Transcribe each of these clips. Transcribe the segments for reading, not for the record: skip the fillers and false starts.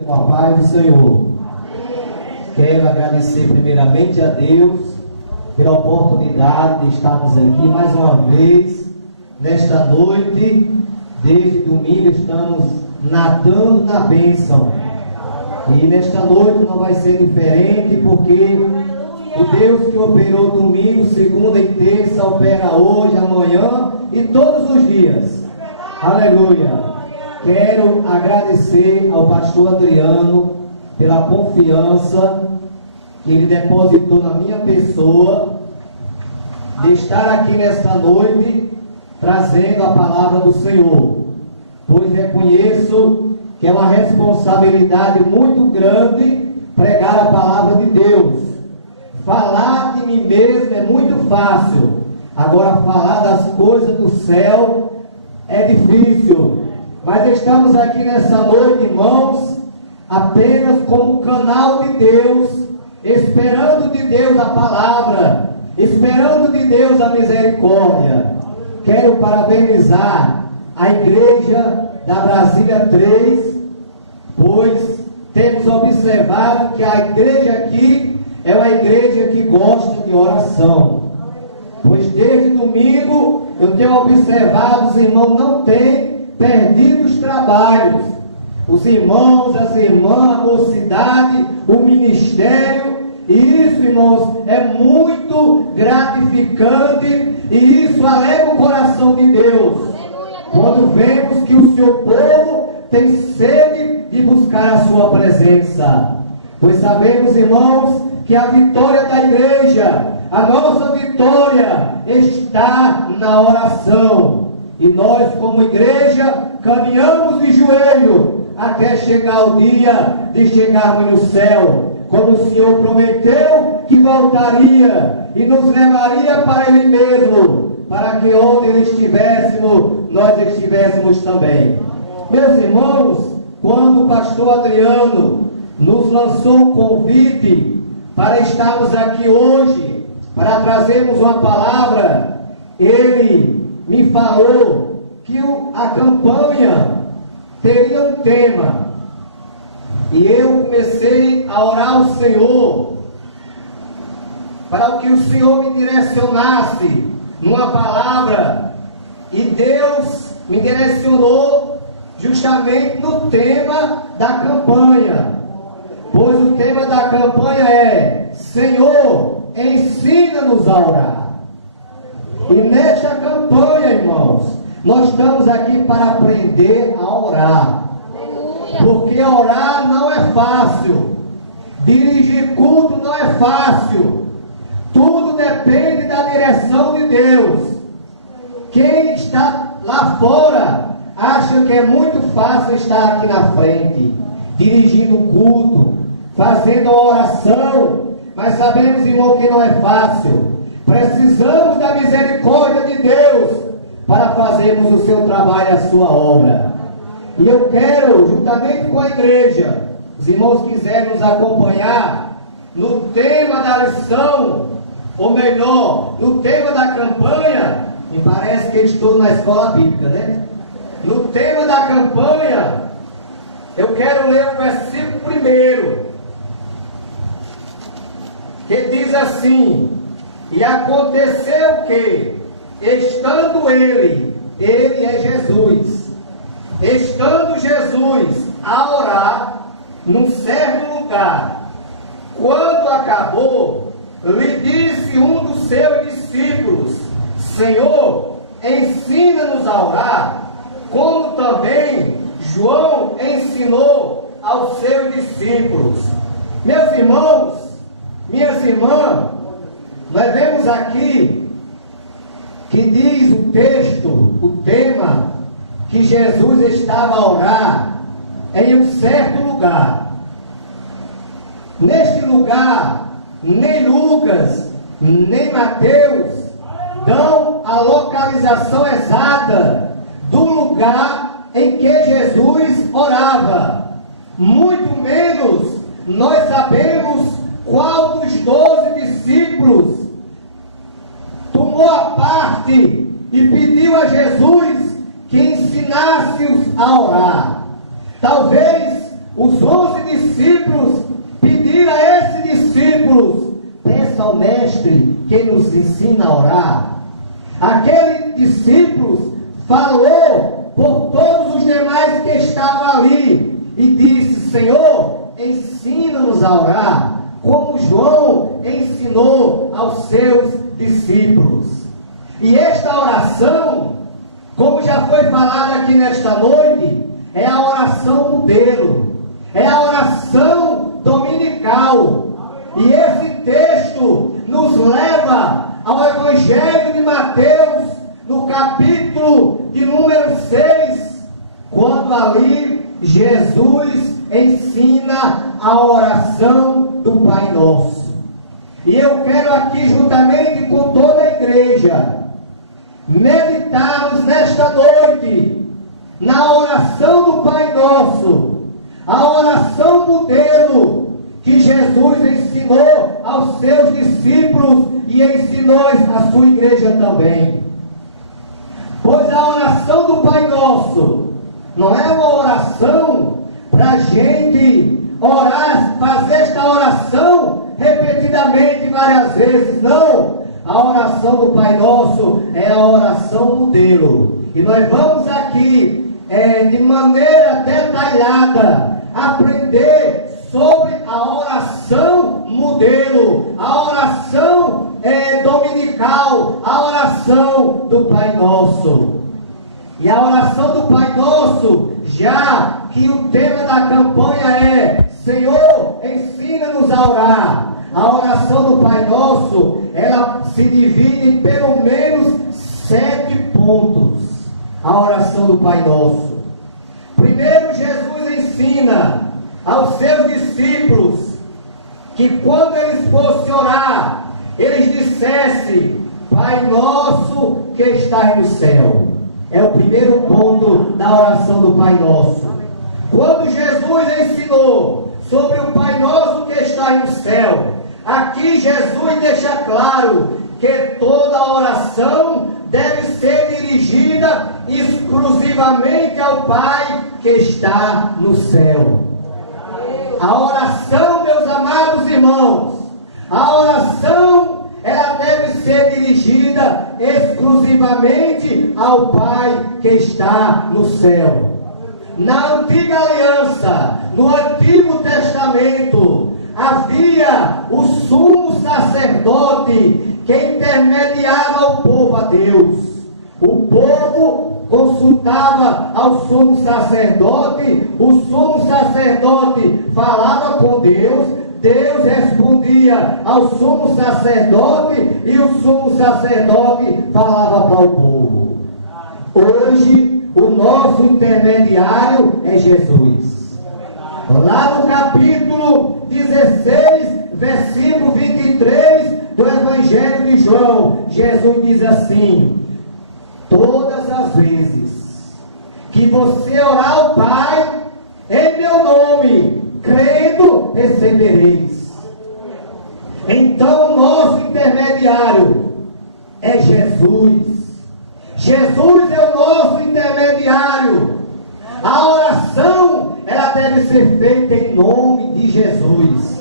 Com a paz do Senhor. Quero agradecer primeiramente a Deus pela oportunidade de estarmos aqui mais uma vez nesta noite. Desde domingo estamos nadando na bênção, e nesta noite não vai ser diferente, porque o Deus que operou domingo, segunda e terça opera hoje, amanhã e todos os dias. Aleluia. Quero agradecer ao pastor Adriano pela confiança que ele depositou na minha pessoa, de estar aqui nesta noite trazendo a palavra do Senhor, pois reconheço que é uma responsabilidade muito grande pregar a palavra de Deus. Falar de mim mesmo é muito fácil, agora falar das coisas do céu é difícil. Mas estamos aqui nessa noite, irmãos, apenas como canal de Deus, esperando de Deus a palavra, esperando de Deus a misericórdia. Quero parabenizar a igreja da Brasília 3, pois temos observado que a igreja aqui é uma igreja que gosta de oração. Pois desde domingo eu tenho observado, os irmãos não têm perdido os trabalhos. Os irmãos, as irmãs, a mocidade, o ministério. E isso, irmãos, é muito gratificante, e isso alegra o coração de Deus, quando vemos que o seu povo tem sede de buscar a sua presença. Pois sabemos, irmãos, que a vitória da igreja, a nossa vitória está na oração. E nós, como igreja, caminhamos de joelho até chegar o dia de chegarmos no céu, como o Senhor prometeu que voltaria e nos levaria para Ele mesmo, para que onde Ele estivéssemos, nós estivéssemos também. Meus irmãos, quando o pastor Adriano nos lançou o convite para estarmos aqui hoje, para trazermos uma palavra, ele me falou que a campanha teria um tema, e eu comecei a orar ao Senhor para que o Senhor me direcionasse numa palavra, e Deus me direcionou justamente no tema da campanha, pois o tema da campanha é: Senhor, ensina-nos a orar. E nesta campanha, irmãos, nós estamos aqui para aprender a orar. Porque orar não é fácil. Dirigir culto não é fácil. Tudo depende da direção de Deus. Quem está lá fora acha que é muito fácil estar aqui na frente, dirigindo o culto, fazendo a oração. Mas sabemos, irmão, que não é fácil. Precisamos da misericórdia de Deus para fazermos o seu trabalho, a sua obra. E eu quero, juntamente com a igreja, os irmãos quiserem nos acompanhar no tema da lição, ou melhor, no tema da campanha. Me parece que eu estou na escola bíblica, né? No tema da campanha, eu quero ler o versículo primeiro, que diz assim: e aconteceu que, estando ele é Jesus, estando Jesus a orar num certo lugar, quando acabou, lhe disse um dos seus discípulos: Senhor, ensina-nos a orar, como também João ensinou aos seus discípulos. Meus irmãos, minhas irmãs, nós vemos aqui que diz o texto, o tema, que Jesus estava a orar em um certo lugar. Neste lugar, nem Lucas, nem Mateus dão a localização exata do lugar em que Jesus orava. Muito menos nós sabemos qual dos 12 discípulos tomou a parte e pediu a Jesus que ensinasse-os a orar. Talvez os 11 discípulos pediram a esses discípulos: peça ao mestre que nos ensina a orar. Aquele discípulo falou por todos os demais que estavam ali e disse: Senhor, ensina-nos a orar, como João ensinou aos seus discípulos. E esta oração, como já foi falado aqui nesta noite, é a oração modelo, é a oração dominical. E esse texto nos leva ao Evangelho de Mateus, no capítulo de número 6, quando ali Jesus ensina a oração do Pai Nosso. E eu quero aqui, juntamente com toda a igreja, meditarmos nesta noite na oração do Pai Nosso, a oração modelo que Jesus ensinou aos seus discípulos e ensinou à sua igreja também. Pois a oração do Pai Nosso não é uma oração para a gente orar, fazer esta oração repetidamente várias vezes. Não! A oração do Pai Nosso é a oração modelo. E nós vamos aqui, de maneira detalhada, aprender sobre a oração modelo, a oração dominical, a oração do Pai Nosso. E a oração do Pai Nosso, já que o tema da campanha é Senhor, ensina-nos a orar. A oração do Pai Nosso, ela se divide em pelo menos 7 pontos. A oração do Pai Nosso. Primeiro, Jesus ensina aos seus discípulos que quando eles fossem orar, eles dissessem: Pai Nosso que estás no céu. É o primeiro ponto da oração do Pai Nosso. Quando Jesus ensinou sobre o Pai Nosso que está no céu, aqui Jesus deixa claro que toda oração deve ser dirigida exclusivamente ao Pai que está no céu. A oração, meus amados irmãos, a oração, ela deve ser dirigida exclusivamente ao Pai que está no céu. Na antiga aliança, no Antigo Testamento, havia o sumo sacerdote que intermediava o povo a Deus. O povo consultava ao sumo sacerdote, o sumo sacerdote falava com Deus, Deus respondia ao sumo sacerdote e o sumo sacerdote falava para o povo. Hoje, o nosso intermediário é Jesus. Lá no capítulo 16, versículo 23 do Evangelho de João, Jesus diz assim: todas as vezes que você orar ao Pai em meu nome, crendo, recebereis. Então, o nosso intermediário é Jesus. Jesus é o nosso intermediário. A oração, ela deve ser feita em nome de Jesus.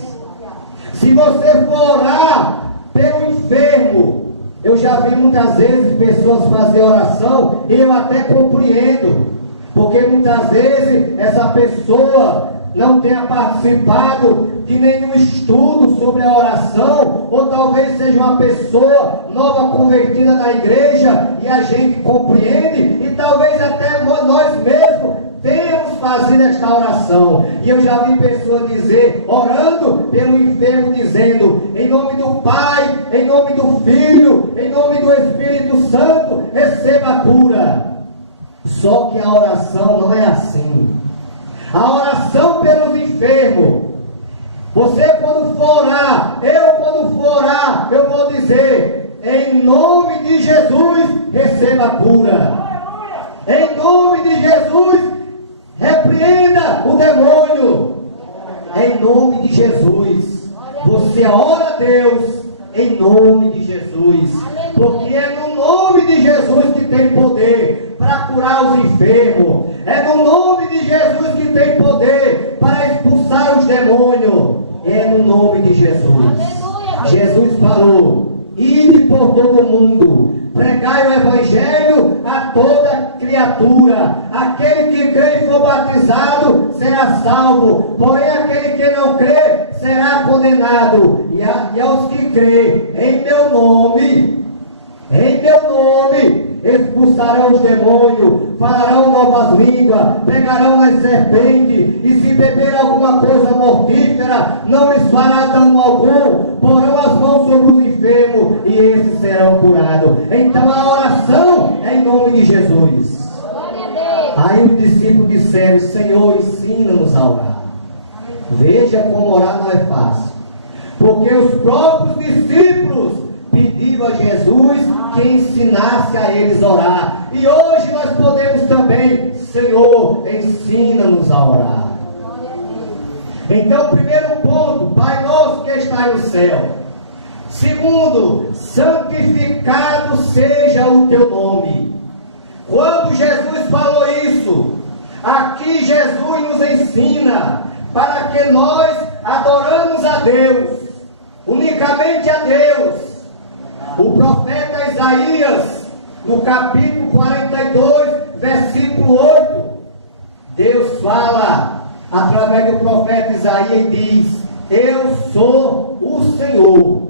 Se você for orar pelo enfermo, eu já vi muitas vezes pessoas fazer oração e eu até compreendo, porque muitas vezes essa pessoa não tenha participado de nenhum estudo sobre a oração, ou talvez seja uma pessoa nova convertida na igreja e a gente compreende, e talvez até nós mesmos temos fazido esta oração. E eu já vi pessoas dizer, orando pelo enfermo, dizendo: em nome do Pai, em nome do Filho, em nome do Espírito Santo, receba a cura. Só que a oração não é assim. A oração pelos enfermos, você quando for orar, quando for orar, eu vou dizer: em nome de Jesus, receba a cura. Em nome de Jesus, repreenda o demônio. Em nome de Jesus, você ora a Deus em nome de Jesus, porque é no nome de Jesus que tem poder para curar os enfermos. É no nome de Jesus que tem poder para expulsar os demônios. É no nome de Jesus. Jesus falou: ide por todo mundo, pregai o evangelho a toda criatura. Aquele que crê e for batizado será salvo, porém aquele que não crê será condenado. E aos que crê em meu nome, expulsarão os demônios, falarão novas línguas, pegarão nas serpentes, e se beber alguma coisa mortífera, não lhes fará dano algum, porão as mãos sobre os enfermos, e esses serão curados. Então a oração é em nome de Jesus. Aí os discípulos disseram: Senhor, ensina-nos a orar. Veja como orar não é fácil, porque os próprios discípulos pediram a Jesus que ensinasse a eles a orar. E hoje nós podemos também: Senhor, ensina-nos a orar. Então, primeiro ponto: Pai nosso que está no céu. Segundo, santificado seja o teu nome. Quando Jesus falou isso, aqui Jesus nos ensina para que nós adoramos a Deus, unicamente a Deus. O profeta Isaías, no capítulo 42, versículo 8, Deus fala através do profeta Isaías e diz: eu sou o Senhor,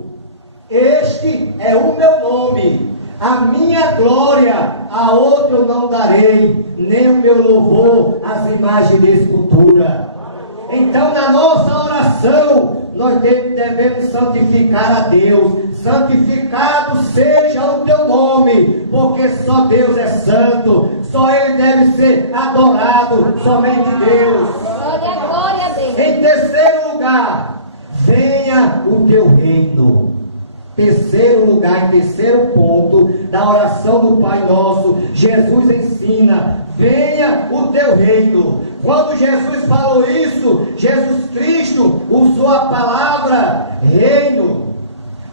este é o meu nome, a minha glória a outro eu não darei, nem o meu louvor às imagens de escultura. Então, na nossa oração, nós devemos santificar a Deus. Santificado seja o teu nome, porque só Deus é santo, só Ele deve ser adorado, somente Deus. Glória a Deus. Em terceiro lugar, venha o teu reino. Terceiro lugar, em terceiro ponto da oração do Pai Nosso, Jesus ensina: venha o teu reino. Quando Jesus falou isso, Jesus Cristo usou a palavra reino,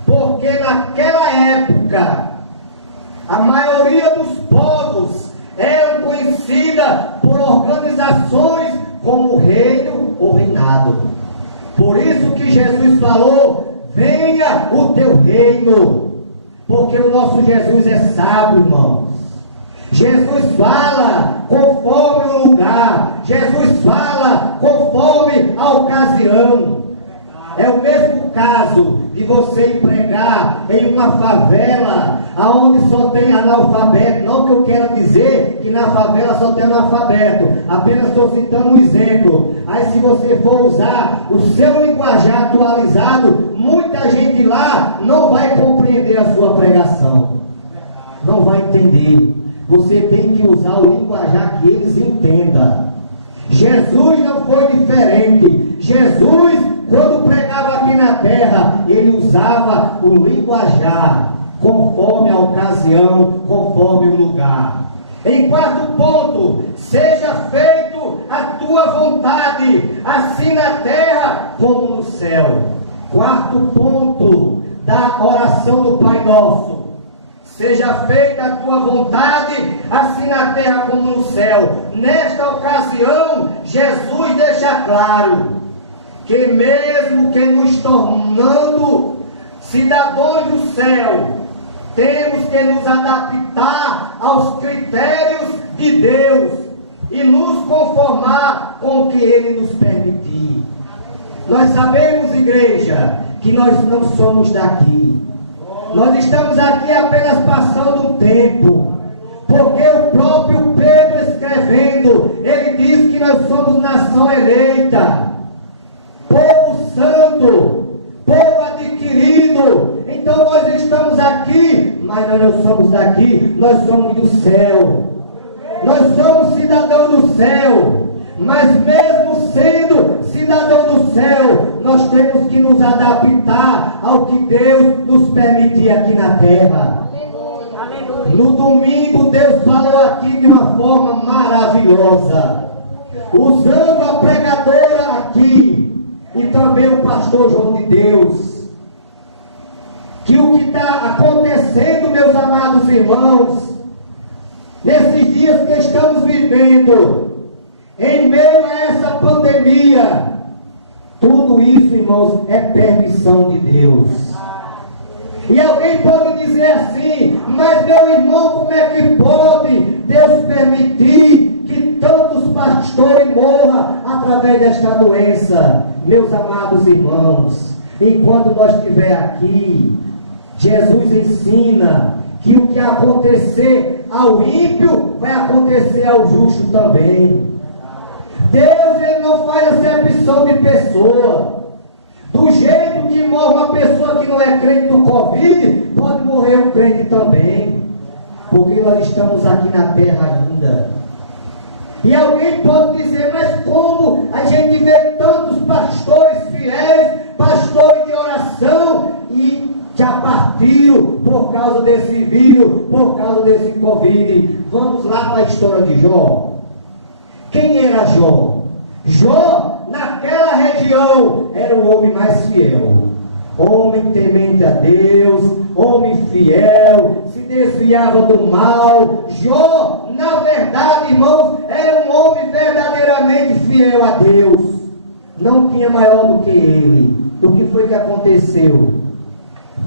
porque naquela época a maioria dos povos eram conhecidas por organizações como reino ou reinado. Por isso que Jesus falou: venha o teu reino, porque o nosso Jesus é sábio, irmãos. Jesus fala conforme o lugar, Jesus fala conforme a ocasião. É o mesmo caso de você ir pregar em uma favela aonde só tem analfabeto. Não que eu quero dizer que na favela só tem analfabeto, apenas estou citando um exemplo. Aí se você for usar o seu linguajar atualizado, muita gente lá não vai compreender a sua pregação, não vai entender. Você tem que usar o linguajar que eles entendam. Jesus não foi diferente. Jesus, quando pregava aqui na terra, ele usava o linguajar conforme a ocasião, conforme o lugar. Em quarto ponto, seja feito a tua vontade, assim na terra como no céu. Quarto ponto da oração do Pai Nosso: seja feita a tua vontade, assim na terra como no céu. Nesta ocasião, Jesus deixa claro que mesmo que nos tornando cidadãos do céu, temos que nos adaptar aos critérios de Deus e nos conformar com o que Ele nos permitir. Nós sabemos, igreja, que nós não somos daqui. Nós estamos aqui apenas passando o tempo, porque o próprio Pedro escrevendo, ele diz que nós somos nação eleita, povo santo, povo adquirido. Então nós estamos aqui, mas nós não somos daqui, nós somos do céu. Nós somos cidadãos do céu. Mas mesmo sendo cidadão do céu, nós temos que nos adaptar ao que Deus nos permitir aqui na terra. Aleluia. No domingo Deus falou aqui de uma forma maravilhosa, usando a pregadora aqui e também o pastor João de Deus, que o que está acontecendo, meus amados irmãos, nesses dias que estamos vivendo, em meio a essa pandemia, tudo isso, irmãos, é permissão de Deus. E alguém pode dizer assim: mas meu irmão, como é que pode Deus permitir que tantos pastores morram através desta doença? Meus amados irmãos, enquanto nós estiver aqui, Jesus ensina que o que acontecer ao ímpio vai acontecer ao justo também. Deus, ele não faz acepção de pessoa. Do jeito que morre uma pessoa que não é crente do Covid, pode morrer um crente também, porque nós estamos aqui na terra ainda. E alguém pode dizer: mas como a gente vê tantos pastores fiéis, pastores de oração, e já partiram por causa desse vírus, por causa desse Covid? Vamos lá para a história de Jó. Quem era Jó? Jó, naquela região, era o homem mais fiel. Homem temente a Deus, homem fiel, se desviava do mal. Jó, na verdade, irmãos, era um homem verdadeiramente fiel a Deus. Não tinha maior do que ele. O que foi que aconteceu?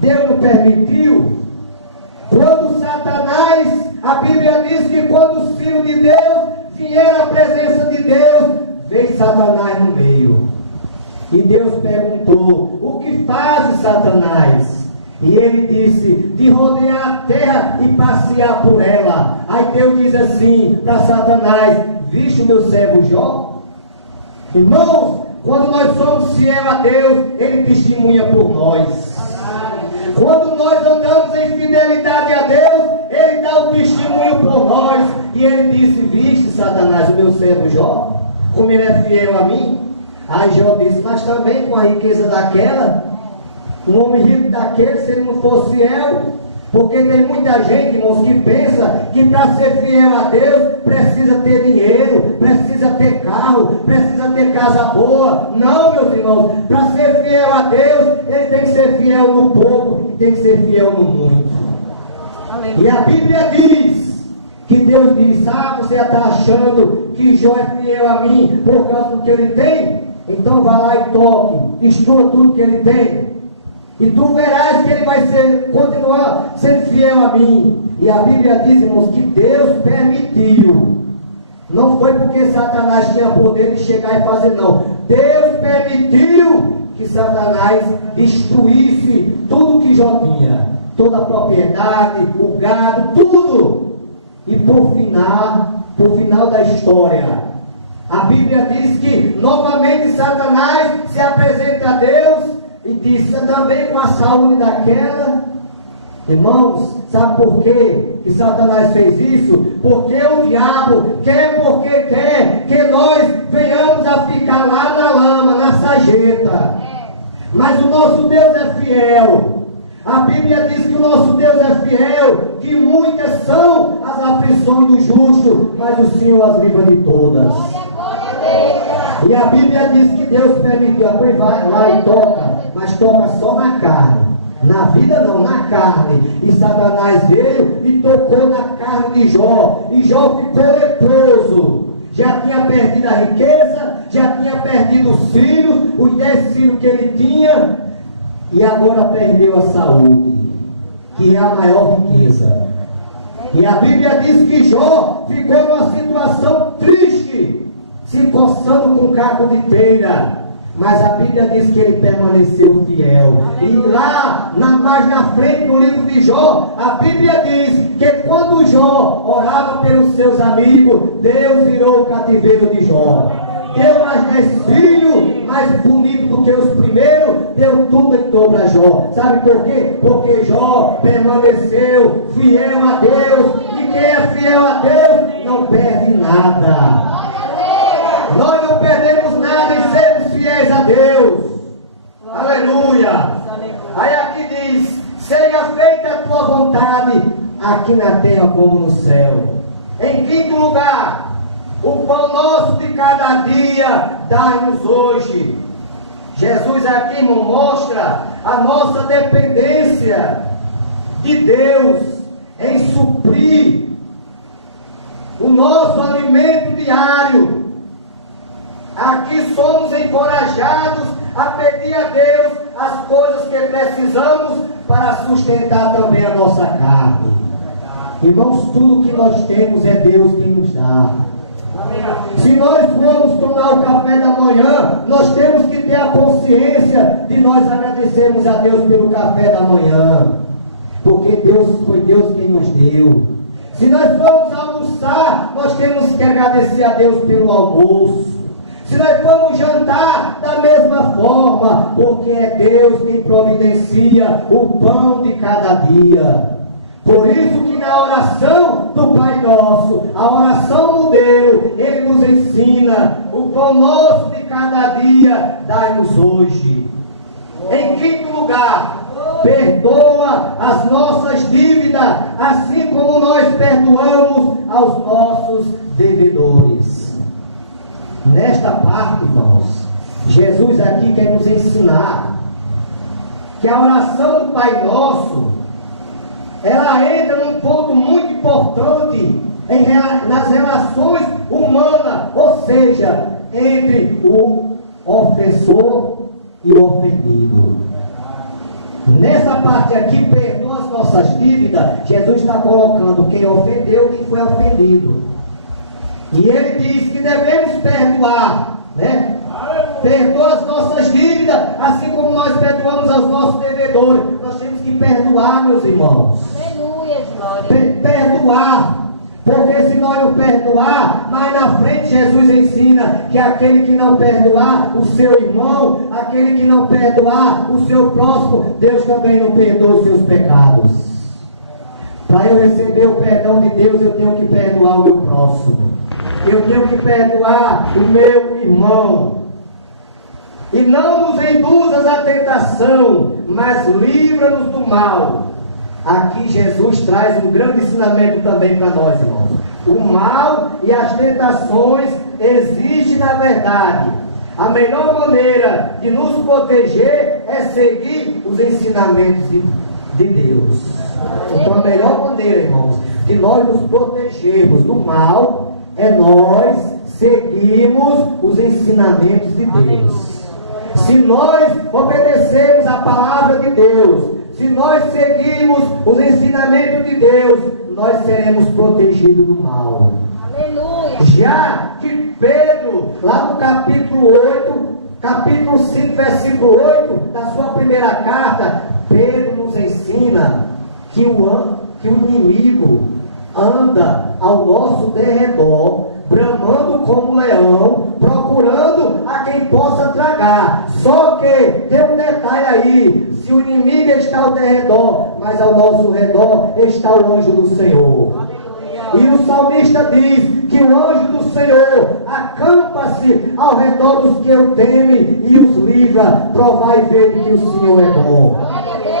Deus não permitiu. Quando Satanás, a Bíblia diz que quando os filhos de Deus vieram à presença de Deus, veio Satanás no meio. E Deus perguntou: o que faz Satanás? E ele disse: de rodear a terra e passear por ela. Aí Deus diz assim para Satanás: viste o meu servo Jó? Irmãos, quando nós somos fiéis a Deus, ele testemunha por nós. Quando nós andamos em fidelidade a Deus, ele dá o testemunho por nós. E ele disse: viste, Satanás, o meu servo Jó, como ele é fiel a mim? Aí Jó disse: mas também com a riqueza daquela, um homem rico daquele, se ele não fosse fiel, porque tem muita gente, irmãos, que pensa que para ser fiel a Deus, precisa ter dinheiro, precisa ter carro, precisa ter casa boa. Não, meus irmãos, para ser fiel a Deus, ele tem que ser fiel no pouco, tem que ser fiel no muito. E a Bíblia diz que Deus diz: ah, você já está achando que Jó é fiel a mim por causa do que ele tem? Então vá lá e toque, destrua tudo que ele tem, e tu verás que ele vai continuar sendo fiel a mim. E a Bíblia diz, irmãos, que Deus permitiu. Não foi porque Satanás tinha poder de chegar e fazer, não. Deus permitiu que Satanás destruísse tudo que Jó tinha, toda a propriedade, o gado, tudo. E por final da história, a Bíblia diz que novamente Satanás se apresenta a Deus e diz: também com a saúde daquela. Irmãos, sabe por quê que Satanás fez isso? Porque o diabo porque quer que nós venhamos a ficar lá na lama, na sarjeta. Mas o nosso Deus é fiel. A Bíblia diz que o nosso Deus é fiel, que muitas são as aflições do justo, mas o Senhor as livra de todas. E a Bíblia diz que Deus permitiu, depois vai lá e toca, mas toca só na carne. Na vida não, na carne. E Satanás veio e tocou na carne de Jó. E Jó ficou leproso. Já tinha perdido a riqueza, já tinha perdido os filhos, os 10 filhos que ele tinha. E agora perdeu a saúde, que é a maior riqueza. E a Bíblia diz que Jó ficou numa situação triste, se coçando com um caco de telha. Mas a Bíblia diz que ele permaneceu fiel. E lá, mais na frente do livro de Jó, a Bíblia diz que quando Jó orava pelos seus amigos, Deus virou o cativeiro de Jó. Deu mais 10 filhos, mais bonitos do que os primeiros, deu tudo em dobro a Jó. Sabe por quê? Porque Jó permaneceu fiel a Deus. E quem é fiel a Deus não perde nada. Nós não perdemos nada em sermos fiéis a Deus. Aleluia. Aí aqui diz: seja feita a tua vontade, aqui na terra como no céu. Em quinto lugar, o pão nosso de cada dia dá-nos hoje. Jesus aqui, irmão, mostra a nossa dependência de Deus em suprir o nosso alimento diário. Aqui somos encorajados a pedir a Deus as coisas que precisamos para sustentar também a nossa carne. Irmãos, tudo que nós temos é Deus quem nos dá. Se nós formos tomar o café da manhã, nós temos que ter a consciência de nós agradecermos a Deus pelo café da manhã, porque foi Deus quem nos deu. Se nós formos almoçar, nós temos que agradecer a Deus pelo almoço. Se nós formos jantar, da mesma forma, porque é Deus quem providencia o pão de cada dia. Por isso que na oração do Pai Nosso, a oração modelo, Ele nos ensina: o pão nosso de cada dia, dai-nos hoje. Em quinto lugar, perdoa as nossas dívidas, assim como nós perdoamos aos nossos devedores. Nesta parte, irmãos, Jesus aqui quer nos ensinar que a oração do Pai Nosso, ela entra num ponto muito importante nas relações humanas, ou seja, entre o ofensor e o ofendido. Nessa parte aqui, perdoa as nossas dívidas, Jesus está colocando quem ofendeu e quem foi ofendido. E ele diz que devemos perdoar, né? Perdoa as nossas dívidas, assim como nós perdoamos aos nossos devedores. Nós temos que perdoar, meus irmãos. Aleluia, glória. Perdoar. Porque se nós não perdoar, mais na frente Jesus ensina que aquele que não perdoar o seu irmão, aquele que não perdoar o seu próximo, Deus também não perdoa os seus pecados. Para eu receber o perdão de Deus, eu tenho que perdoar o meu próximo. Eu tenho que perdoar o meu irmão. E não nos induzas à tentação, mas livra-nos do mal. Aqui Jesus traz um grande ensinamento também para nós, irmãos. O mal e as tentações existem na verdade. A melhor maneira de nos proteger é seguir os ensinamentos de Deus. Então a melhor maneira, irmãos, de nós nos protegermos do mal é nós seguirmos os ensinamentos de Deus. Se nós obedecermos a palavra de Deus, se nós seguirmos os ensinamentos de Deus, nós seremos protegidos do mal. Aleluia. Já que Pedro, lá no capítulo 8, capítulo 5, versículo 8, da sua primeira carta, Pedro nos ensina que o inimigo anda ao nosso derredor, bramando como leão, procurando a quem possa tragar. Só que tem um detalhe aí: se o inimigo está ao derredor, mas ao nosso redor está o anjo do Senhor. E o salmista diz que o anjo do Senhor acampa-se ao redor dos que o temem e os livra. Provai e ver que o Senhor é bom.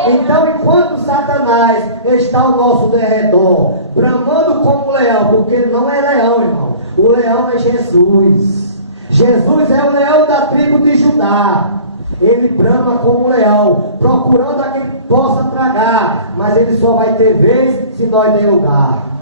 Então, enquanto Satanás está ao nosso derredor, bramando como leão, porque ele não é leão, irmão. O leão é Jesus. Jesus é o leão da tribo de Judá. Ele brama como leão, procurando a quem possa tragar, mas ele só vai ter vez se nós der lugar.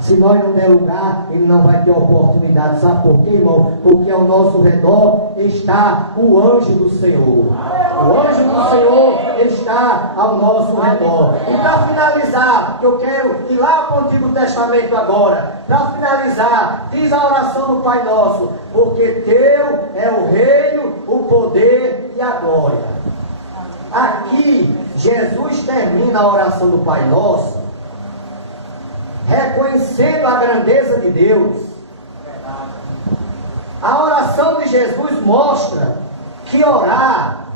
Se nós não der lugar, ele não vai ter oportunidade. Sabe por quê, irmão? Porque ao nosso redor está o anjo do Senhor. O anjo do Senhor está ao nosso redor. E para finalizar, que eu quero ir lá para o Antigo Testamento agora. Para finalizar, diz a oração do Pai Nosso: porque teu é o reino, o poder e a glória. Aqui, Jesus termina a oração do Pai Nosso reconhecendo a grandeza de Deus. A oração de Jesus mostra que orar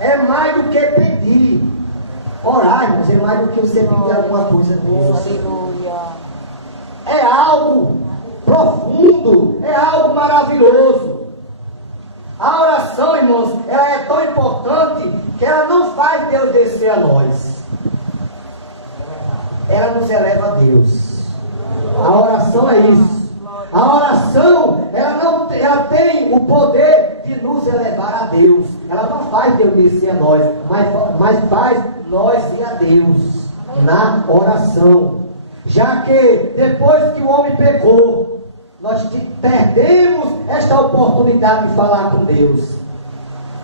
é mais do que pedir. Orar, irmãos, é mais do que você pedir alguma coisa a Deus. É algo profundo, é algo maravilhoso. A oração, irmãos, ela é tão importante que ela não faz Deus descer a nós. Ela nos eleva a Deus. A oração é isso. A oração, ela tem o poder de nos elevar a Deus. Ela não faz Deus descer a nós, mas faz nós ir a Deus na oração. Já que depois que o homem pecou, nós perdemos esta oportunidade de falar com Deus.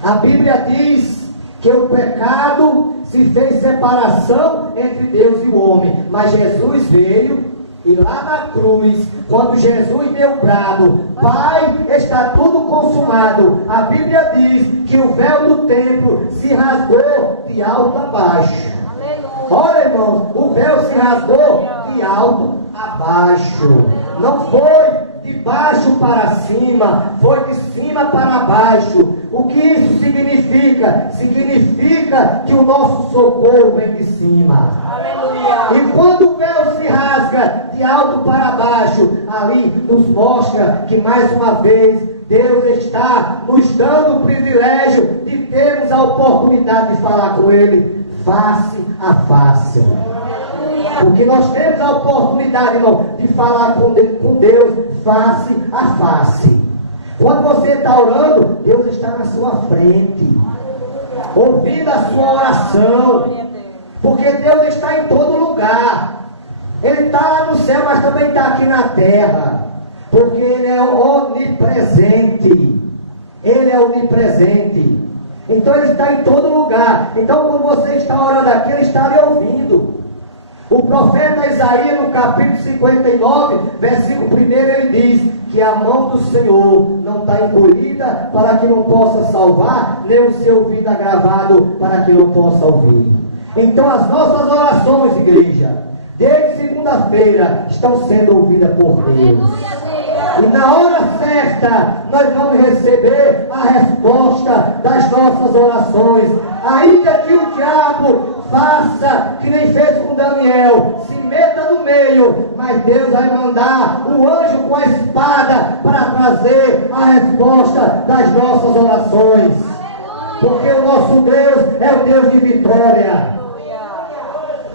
A Bíblia diz que o pecado se fez separação entre Deus e o homem, mas Jesus veio e lá na cruz, quando Jesus deu o brado, Pai, está tudo consumado, a Bíblia diz que o véu do templo se rasgou de alto a baixo. Aleluia. Olha, irmãos, o véu se rasgou de alto a baixo. Não foi de baixo para cima, foi de cima para baixo. O que isso significa? Significa que o nosso socorro vem de cima. Aleluia. E quando o véu se rasga de alto para baixo, ali nos mostra que mais uma vez Deus está nos dando o privilégio de termos a oportunidade de falar com Ele face a face. Porque nós temos a oportunidade, irmão, de falar com Deus face a face. Quando você está orando, Deus está na sua frente, ouvindo a sua oração. Porque Deus está em todo lugar. Ele está lá no céu, mas também está aqui na terra. Porque Ele é onipresente. Ele é onipresente. Então Ele está em todo lugar. Então quando você está orando aqui, Ele está lhe ouvindo. O profeta Isaías, no capítulo 59, versículo 1, ele diz que a mão do Senhor não está encolhida para que não possa salvar, nem o seu ouvido agravado para que não possa ouvir. Então as nossas orações, igreja, desde segunda-feira, estão sendo ouvidas por Deus. E na hora certa, nós vamos receber a resposta das nossas orações. Ainda que o diabo faça que nem fez com Daniel, se meta no meio, mas Deus vai mandar o anjo com a espada para trazer a resposta das nossas orações. Porque o nosso Deus é o Deus de vitória.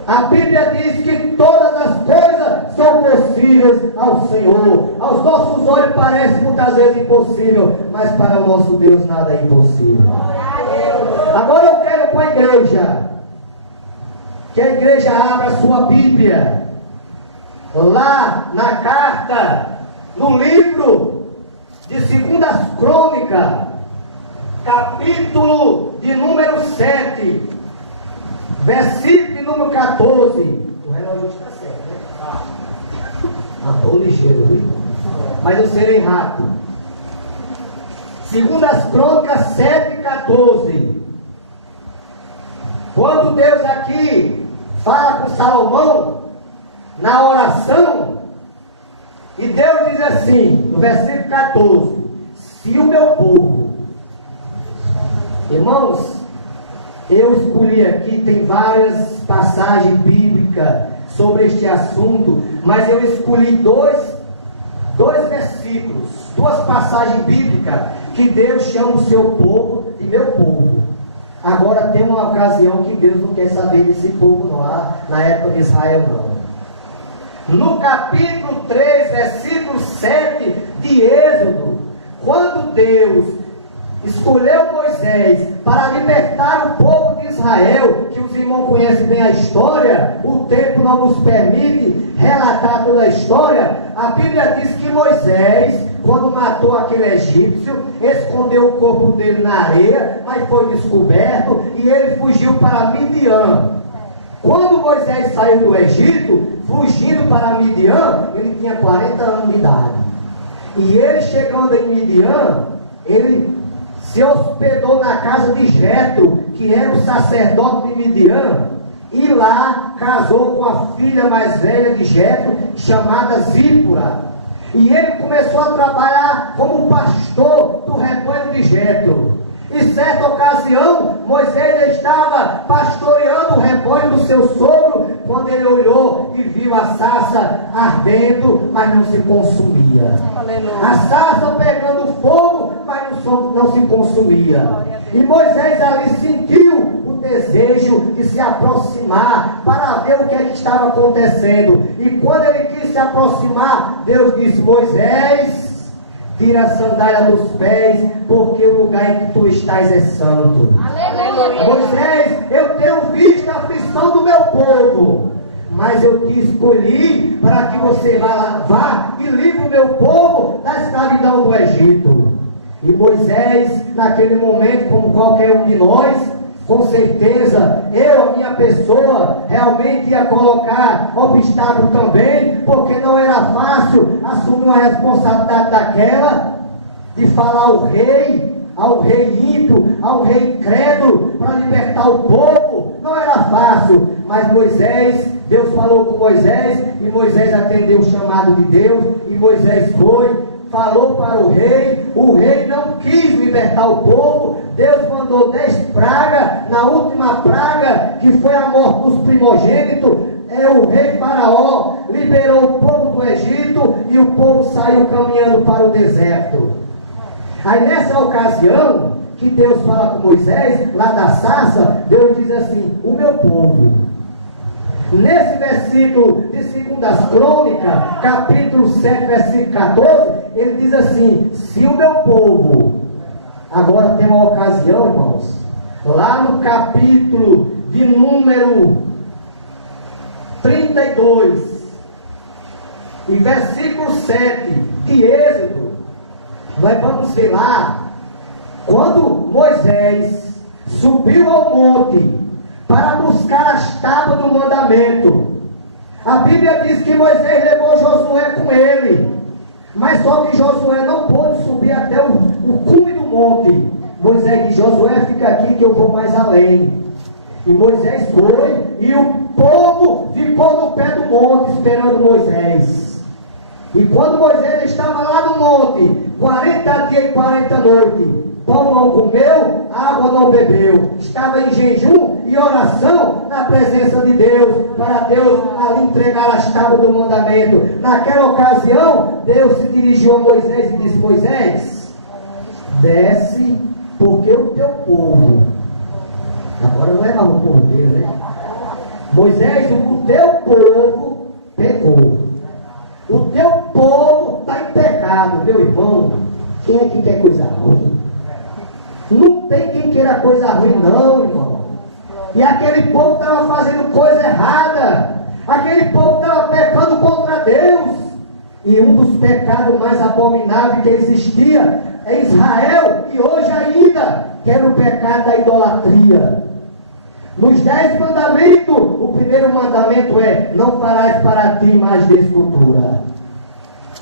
A Bíblia diz que todas as coisas são possíveis ao Senhor. Aos nossos olhos parece muitas vezes impossível, mas para o nosso Deus nada é impossível. Agora eu quero com a igreja, que a igreja abra a sua Bíblia, lá na carta, no livro de 2 Crônicas, capítulo de número 7, versículo de número 14. O relógio está certo, né? Estou ligeiro, viu? Mas eu serei rápido. 2 Crônicas 7, 14. Quando Deus aqui fala com Salomão, na oração, e Deus diz assim, no versículo 14: se o meu povo, irmãos, eu escolhi aqui, tem várias passagens bíblicas sobre este assunto, mas eu escolhi dois versículos, duas passagens bíblicas, que Deus chama o seu povo de meu povo. Agora tem uma ocasião que Deus não quer saber desse povo não, lá na época de Israel não. No capítulo 3, versículo 7 de Êxodo, quando Deus escolheu Moisés para libertar o povo de Israel, que os irmãos conhecem bem a história, o tempo não nos permite relatar toda a história. A Bíblia diz que Moisés, quando matou aquele egípcio, escondeu o corpo dele na areia, mas foi descoberto e ele fugiu para Midian. Quando Moisés saiu do Egito, fugindo para Midian, ele tinha 40 anos de idade. E ele chegando em Midian, ele se hospedou na casa de Jetro, que era o sacerdote de Midian, e lá casou com a filha mais velha de Jetro, chamada Zípora. E ele começou a trabalhar como pastor do rebanho de Jetro. Em certa ocasião, Moisés estava pastoreando o rebanho do seu sogro, quando ele olhou e viu a sarça ardendo, mas não se consumia. Aleluia. A sarça pegando fogo, mas não se consumia. E Moisés ali sentiu o desejo de se aproximar para ver o que é que estava acontecendo. E quando ele quis se aproximar, Deus disse: Moisés, tira a sandália dos pés, porque o lugar em que tu estás é santo. Aleluia. Moisés, eu tenho visto a aflição do meu povo. mas eu te escolhi para que você vá e livre o meu povo da escravidão do Egito. E Moisés, naquele momento, como qualquer um de nós, com certeza, a minha pessoa, realmente ia colocar obstáculo também, porque não era fácil assumir uma responsabilidade daquela, de falar ao rei ímpio, ao rei incrédulo, para libertar o povo. Não era fácil, mas Deus falou com Moisés, e Moisés atendeu o chamado de Deus, e Moisés falou para o rei não quis libertar o povo. Deus mandou 10 pragas, na última praga, que foi a morte dos primogênitos, o rei Faraó liberou o povo do Egito, e o povo saiu caminhando para o deserto. Aí nessa ocasião, que Deus fala com Moisés, lá da sarça, Deus diz assim: o meu povo. Nesse versículo de 2 Crônicas, capítulo 7, versículo 14, ele diz assim: se o meu povo, agora tem uma ocasião, irmãos, lá no capítulo de número 32, e versículo 7 de Êxodo, nós vamos ver lá, quando Moisés subiu ao monte para buscar as tábuas do mandamento, a Bíblia diz que Moisés levou Josué com ele, mas só que Josué não pôde subir até o cume do monte. Moisés disse: Josué, fica aqui que eu vou mais além. E Moisés foi, e o povo ficou no pé do monte esperando Moisés. E quando Moisés estava lá no monte, 40 dias e 40 noites, pão não comeu, água não bebeu, estava em jejum e oração na presença de Deus, para Deus ali entregar as tábuas do mandamento. Naquela ocasião, Deus se dirigiu a Moisés e disse: Moisés, desce, porque o teu povo, agora não é mais o povo dele, né? Moisés, o teu povo pecou. O teu povo está em pecado, meu irmão. Quem é que quer coisa ruim? Não tem quem queira coisa ruim, não, irmão. E aquele povo estava fazendo coisa errada. Aquele povo estava pecando contra Deus. E um dos pecados mais abomináveis que existia em Israel, e hoje ainda, que era o pecado da idolatria. Nos 10 mandamentos, o primeiro mandamento é: não farás para ti imagem de escultura.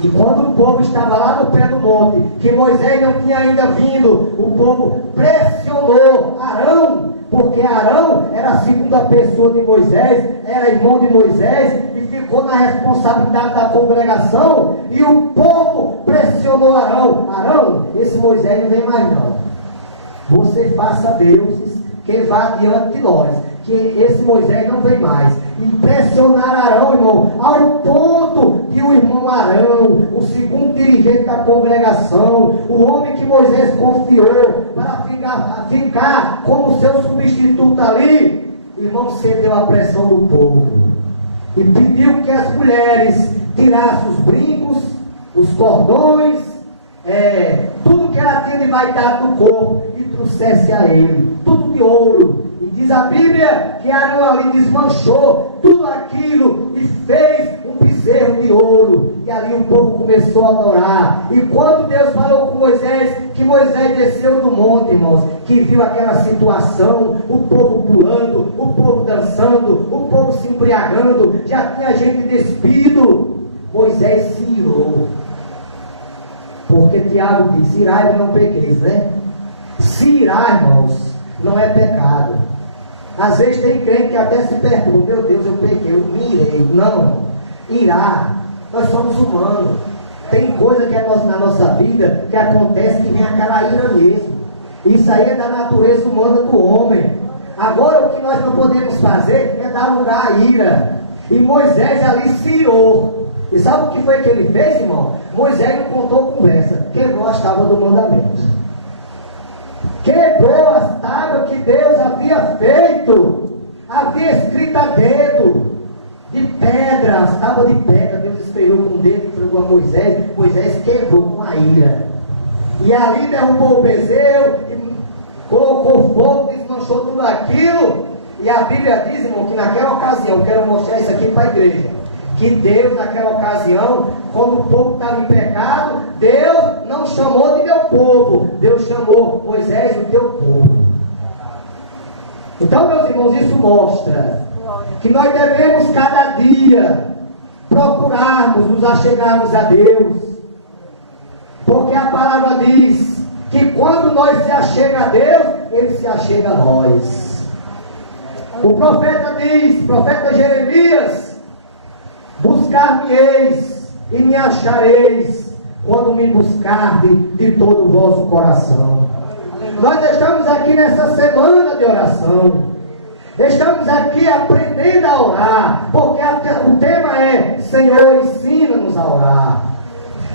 E quando o povo estava lá no pé do monte, que Moisés não tinha ainda vindo, o povo pressionou Arão, porque Arão era a segunda pessoa de Moisés, era irmão de Moisés, e ficou na responsabilidade da congregação, e o povo pressionou Arão: Arão, esse Moisés não vem mais não. Você faça deuses que vá diante de nós, que esse Moisés não vem mais. E pressionar Arão, irmão, ao ponto que o irmão Arão, o segundo dirigente da congregação, o homem que Moisés confiou para ficar como seu substituto ali, irmão, cedeu à pressão do povo e pediu que as mulheres tirassem os brincos, os cordões, tudo que ela tinha de vaidade do corpo, e trouxesse a ele, tudo de ouro. E diz a Bíblia que Arão ali desmanchou tudo aquilo e fez um bezerro de ouro. E ali o povo começou a adorar. E quando Deus falou com Moisés, que Moisés desceu do monte, irmãos, que viu aquela situação, o povo pulando, o povo dançando, o povo se embriagando, já tinha gente despido, Moisés se irou. Porque Tiago disse: irai e não pequeis, né? Se irar, irmãos, não é pecado. Às vezes tem crente que até se pergunta: meu Deus, eu pequei, eu me irei. Não, irá. Nós somos humanos. Tem coisa que na nossa vida que acontece que vem aquela ira mesmo. Isso aí é da natureza humana do homem. Agora o que nós não podemos fazer é dar lugar à ira. E Moisés ali se irou. E sabe o que foi que ele fez, irmão? Moisés não contou conversa, quebrou as tábuas do mandamento. Quebrou as tábuas que Deus havia feito, havia escrito a dedo, de pedra, as tábuas de pedra. Deus escreveu com o dedo e entregou a Moisés. Moisés quebrou com a ira, e ali derrubou o bezerro, e colocou fogo, desmanchou tudo aquilo, E a Bíblia diz, irmão, que naquela ocasião, quero mostrar isso aqui para a igreja, que Deus, naquela ocasião, quando o povo estava em pecado, Deus não chamou de meu povo, Deus chamou Moisés, o teu povo. Então, meus irmãos, isso mostra que nós devemos cada dia procurarmos nos achegarmos a Deus, porque a palavra diz que quando nós se achega a Deus, Ele se achega a nós. O profeta diz, profeta Jeremias: buscar-me-eis e me achareis, quando me buscardes de todo o vosso coração. Nós estamos aqui nessa semana de oração. Estamos aqui aprendendo a orar, porque o tema é: Senhor, ensina-nos a orar.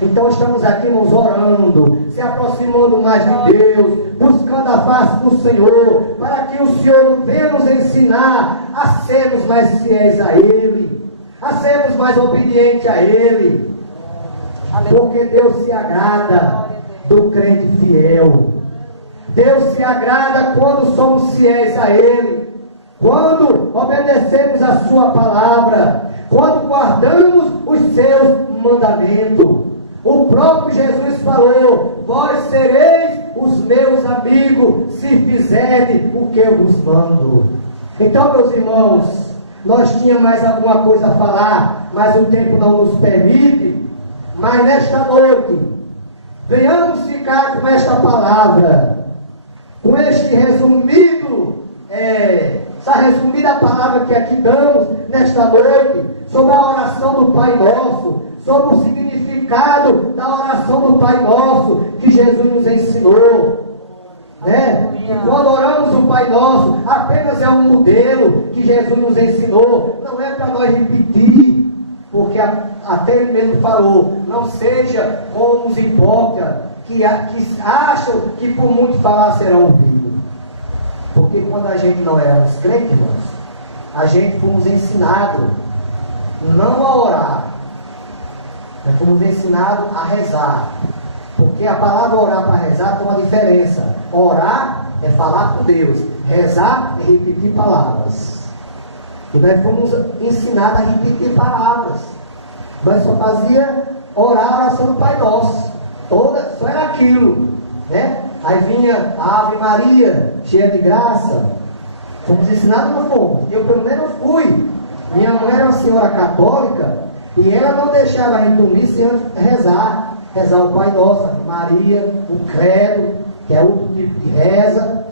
Então estamos aqui nos orando, se aproximando mais de Deus, buscando a face do Senhor, para que o Senhor venha nos ensinar a sermos mais fiéis a Ele, a sermos mais obedientes a Ele. Porque Deus se agrada do crente fiel. Deus se agrada quando somos fiéis a Ele, quando obedecemos a Sua palavra, quando guardamos os Seus mandamentos. O próprio Jesus falou: vós sereis os meus amigos, se fizerem o que eu vos mando. Então, meus irmãos, nós tínhamos mais alguma coisa a falar, mas o tempo não nos permite. Mas nesta noite, venhamos ficar com esta palavra, com este resumido, essa resumida palavra que aqui damos nesta noite, sobre a oração do Pai Nosso, sobre o significado da oração do Pai Nosso, que Jesus nos ensinou. E quando oramos o Pai Nosso, apenas é um modelo que Jesus nos ensinou, não é para nós repetir, porque até Ele mesmo falou: não seja como os hipócritas, que acham que por muito falar serão ouvidos. Porque quando a gente não éramos crentes, irmãos, a gente fomos ensinados não a orar, nós fomos ensinados a rezar. Porque a palavra orar para rezar tem uma diferença. Orar é falar com Deus, rezar é repetir palavras. E nós fomos ensinados a repetir palavras. Nós só fazia orar a oração do Pai Nosso. Só era aquilo, né? Aí vinha a Ave Maria, cheia de graça. Fomos ensinados, não fomos? Eu pelo menos fui. Minha mãe era uma senhora católica e ela não deixava a gente dormir sem rezar. Rezar o Pai Nosso, a Maria, o Credo, que é outro tipo de reza.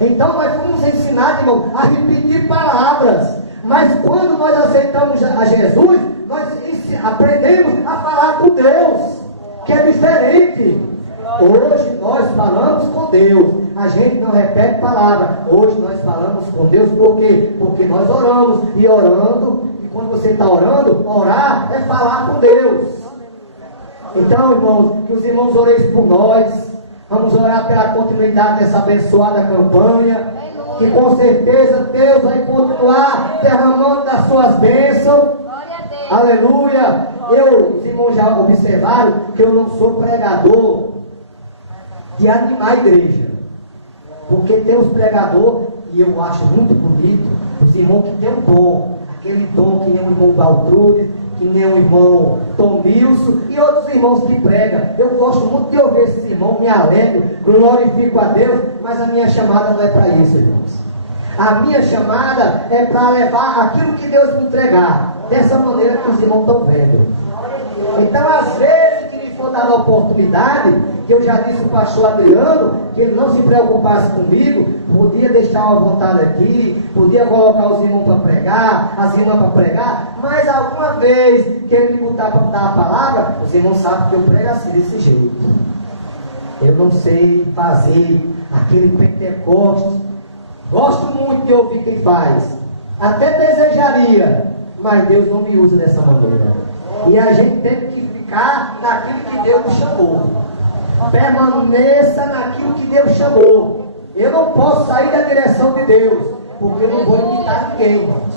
Então nós fomos ensinados, irmão, a repetir palavras. Mas quando nós aceitamos a Jesus, nós aprendemos a falar com Deus, que é diferente. Hoje nós falamos com Deus, a gente não repete palavra. Hoje nós falamos com Deus, por quê? Porque nós oramos, e orando, e quando você está orando, orar é falar com Deus. Então, irmãos, que os irmãos orem por nós. Vamos orar pela continuidade dessa abençoada campanha, que com certeza Deus vai continuar derramando das suas bênçãos. Aleluia. Os irmãos já observaram que eu não sou pregador de animar a igreja, porque tem os pregadores, e eu acho muito bonito, os irmãos que tem um dom, aquele dom que nem o irmão Baltrudes, que nem o irmão Tom Wilson e outros irmãos que pregam. Eu gosto muito de ouvir esses irmãos, me alegro, glorifico a Deus, mas a minha chamada não é para isso, irmãos. A minha chamada é para levar aquilo que Deus me entregar, dessa maneira que os irmãos estão vendo. Então, às vezes que me for dada a oportunidade, que eu já disse para o pastor Adriano, que ele não se preocupasse comigo, podia deixar uma vontade aqui, podia colocar os irmãos para pregar, as irmãs para pregar, mas alguma vez que ele me botar para dar a palavra, os irmãos sabem que eu prego assim, desse jeito. Eu não sei fazer aquele Pentecoste. Gosto muito de ouvir quem faz, até desejaria, mas Deus não me usa dessa maneira. E a gente tem que ficar naquilo que Deus nos chamou. Permaneça naquilo que Deus chamou. Eu não posso sair da direção de Deus, porque eu não vou imitar ninguém, irmãos.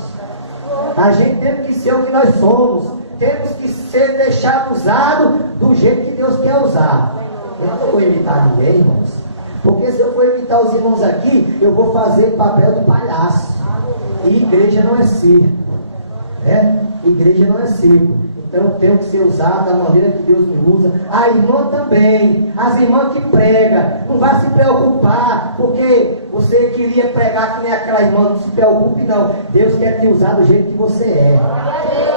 A gente tem que ser o que nós somos. Temos que ser deixados usados do jeito que Deus quer usar. Eu não vou imitar ninguém, irmãos. Porque se eu for imitar os irmãos aqui, eu vou fazer papel de palhaço. E igreja não é circo. Né? Igreja não é circo. Então eu tenho que ser usado da maneira que Deus me usa. A irmã também, as irmãs que pregam, não vai se preocupar, porque você queria pregar que nem aquela irmã, não se preocupe não. Deus quer te usar do jeito que você é.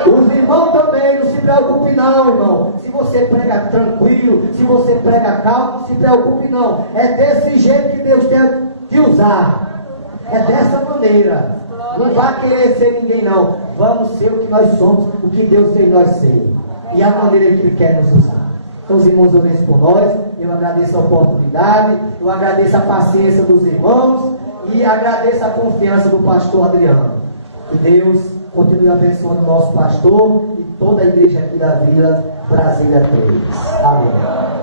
Os irmãos também, não se preocupe não, irmão. Se você prega tranquilo, se você prega calmo, não se preocupe não. É desse jeito que Deus quer te usar. É dessa maneira. Não vai querer ser ninguém não. Vamos ser o que nós somos, o que Deus fez nós ser. E a maneira que Ele quer nos usar. Então os irmãos orem por nós. Eu agradeço a oportunidade. Eu agradeço a paciência dos irmãos. E agradeço a confiança do pastor Adriano. Que Deus continue abençoando o nosso pastor e toda a igreja aqui da Vila Brasília 3. Amém.